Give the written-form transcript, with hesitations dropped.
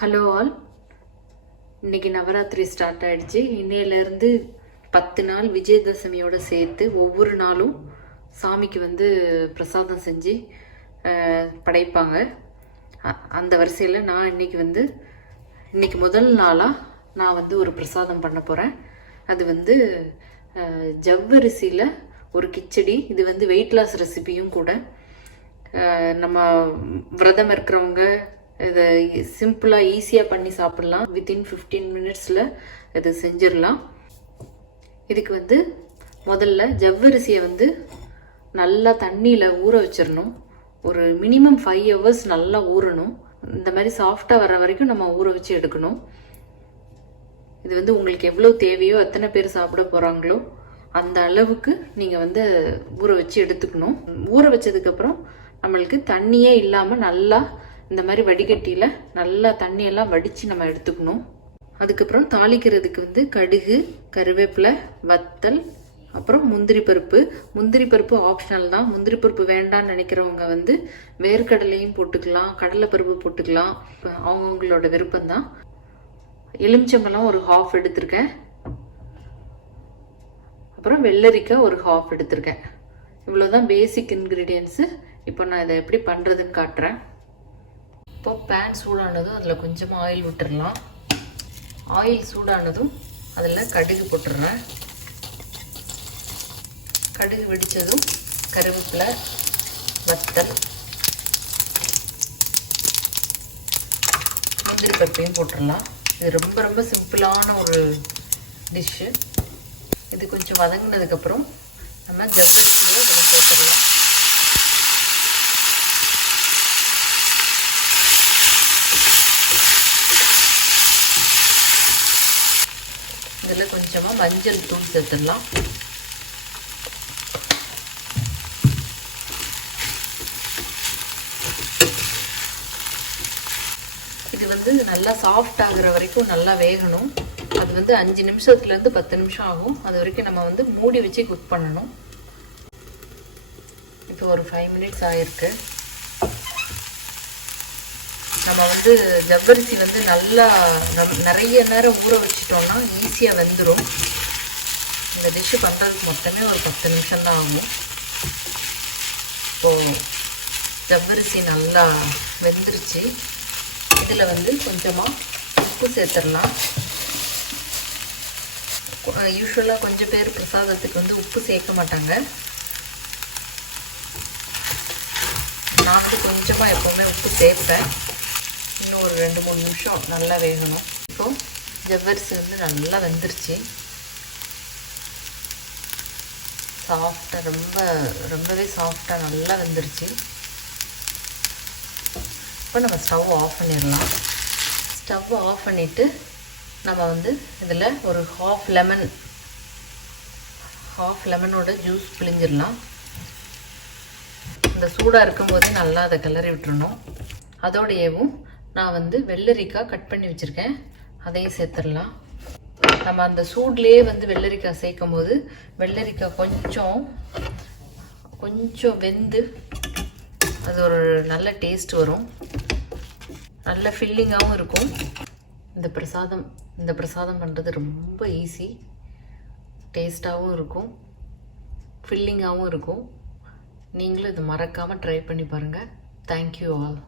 Hello all, இன்றைக்கி Navaratri start ஆகிடுச்சு. இன்னையிலேருந்து 10 நாள் விஜயதசமியோடு சேர்த்து ஒவ்வொரு நாளும் சாமிக்கு பிரசாதம் செஞ்சு படைப்பாங்க. அந்த வரிசையில் நான் இன்றைக்கி முதல் நாளாக நான் ஒரு பிரசாதம் பண்ண போகிறேன். அது ஜவ்வரிசியில் ஒரு கிச்சடி. இது வெயிட் லாஸ் ரெசிபியும் கூட. நம்ம விரதம் இருக்கிறவங்க இதை சிம்பிளாக ஈஸியாக பண்ணி சாப்பிட்லாம். வித்தின் 15 மினிட்ஸில் இதை செஞ்சிடலாம். இதுக்கு முதல்ல ஜவ்வரிசியை நல்லா தண்ணியில் ஊற வச்சிடணும். ஒரு மினிமம் 5 hours நல்லா ஊறணும். இந்த மாதிரி சாஃப்டாக வர வரைக்கும் நம்ம ஊற வச்சு எடுக்கணும். இது உங்களுக்கு எவ்வளோ தேவையோ, எத்தனை பேர் சாப்பிட போகிறாங்களோ அந்த அளவுக்கு நீங்கள் ஊற வச்சு எடுத்துக்கணும். ஊற வச்சதுக்கப்புறம் நம்மளுக்கு தண்ணியே இல்லாமல் நல்லா இந்த மாதிரி வடிகட்டியில் நல்லா தண்ணியெல்லாம் வடித்து நம்ம எடுத்துக்கணும். அதுக்கப்புறம் தாளிக்கிறதுக்கு கடுகு, கருவேப்பிலை, வத்தல், அப்புறம் முந்திரி பருப்பு. முந்திரி பருப்பு ஆப்ஷனல் தான். முந்திரி பருப்பு வேண்டான்னு நினைக்கிறவங்க வேர்க்கடலையும் போட்டுக்கலாம், கடலைப்பருப்பு போட்டுக்கலாம். அவங்கவுங்களோட விருப்பம்தான். எலுமிச்சம்பழம் ஒரு 1/2 எடுத்திருக்கேன். அப்புறம் வெள்ளரிக்காய் ஒரு 1/2 எடுத்திருக்கேன். இவ்வளோதான் பேசிக் இன்க்ரீடியன்ஸு. இப்போ நான் இதை எப்படி பண்ணுறதுன்னு காட்டுறேன். இப்போ பேன் சூடானதும் அதில் கொஞ்சமாக ஆயில் விட்டுடலாம். ஆயில் சூடானதும் அதில் கடுகு போட்டுடுறேன். கடுகு வெடித்ததும் கருவேப்பிலை, வத்தல், முந்திரி பருப்பையும் போட்டுடலாம். இது ரொம்ப ரொம்ப சிம்பிளான ஒரு டிஷ்ஷு. இது கொஞ்சம் வதங்கினதுக்கப்புறம் நம்ம ஜவ்வரிசியை இதில் போட்டுடலாம். இதில் கொஞ்சமாக மஞ்சள் தூள் சேர்த்துடலாம். இது நல்லா சாஃப்ட் ஆகிற வரைக்கும் நல்லா வேகணும். அது 5 நிமிஷத்துலேருந்து 10 நிமிஷம் ஆகும். அது வரைக்கும் நம்ம மூடி வச்சு குக் பண்ணணும். இப்போ ஒரு 5 மினிட்ஸ் ஆகிருக்கு. நம்ம ஜவ்வரிசி நல்லா நிறைய நேரம் ஊற வச்சிட்டோம்னா ஈஸியாக வெந்துடும். இந்த டிஷ்ஷு பண்ணுறதுக்கு மொத்தமே ஒரு 10 நிமிஷம் தான் ஆகும். இப்போது ஜவ்வரிசி நல்லா வெந்துருச்சு. இதில் கொஞ்சமாக உப்பு சேர்த்துடலாம். யூஸ்வலாக கொஞ்சம் பேர் பிரசாதத்துக்கு உப்பு சேர்க்க மாட்டாங்க. நான் கொஞ்சமாக எப்போவுமே உப்பு சேர்ப்பேன். இன்னும் ஒரு 2-3 நிமிஷம் நல்லா வேகணும். இப்போது ஜவ்வரிசி நல்லா வெந்துருச்சு. சாஃப்டாக ரொம்பவே சாஃப்டாக நல்லா வெந்துருச்சு. இப்போ நம்ம ஸ்டவ் ஆஃப் பண்ணிடலாம். ஸ்டவ் ஆஃப் பண்ணிவிட்டு நம்ம இதில் ஒரு ஹாஃப் லெமனோட ஜூஸ் பிழிஞ்சிடலாம். இந்த சூடாக இருக்கும்போது நல்லா அதை கிளறி விட்டுறணும். அதோடையவும் நான் வெள்ளரிக்காய் கட் பண்ணி வச்சுருக்கேன், அதையும் சேர்த்துடலாம். நம்ம அந்த சூட்லேயே வெள்ளரிக்காய் சேர்க்கும் போது வெள்ளரிக்காய் கொஞ்சம் வெந்து அது ஒரு நல்ல டேஸ்ட் வரும். நல்ல ஃபில்லிங்காகவும் இருக்கும். இந்த பிரசாதம் பண்ணுறது ரொம்ப ஈஸி. டேஸ்ட்டாகவும் இருக்கும், ஃபில்லிங்காகவும் இருக்கும். நீங்களும் இதை மறக்காமல் ட்ரை பண்ணி பாருங்கள். Thank you all.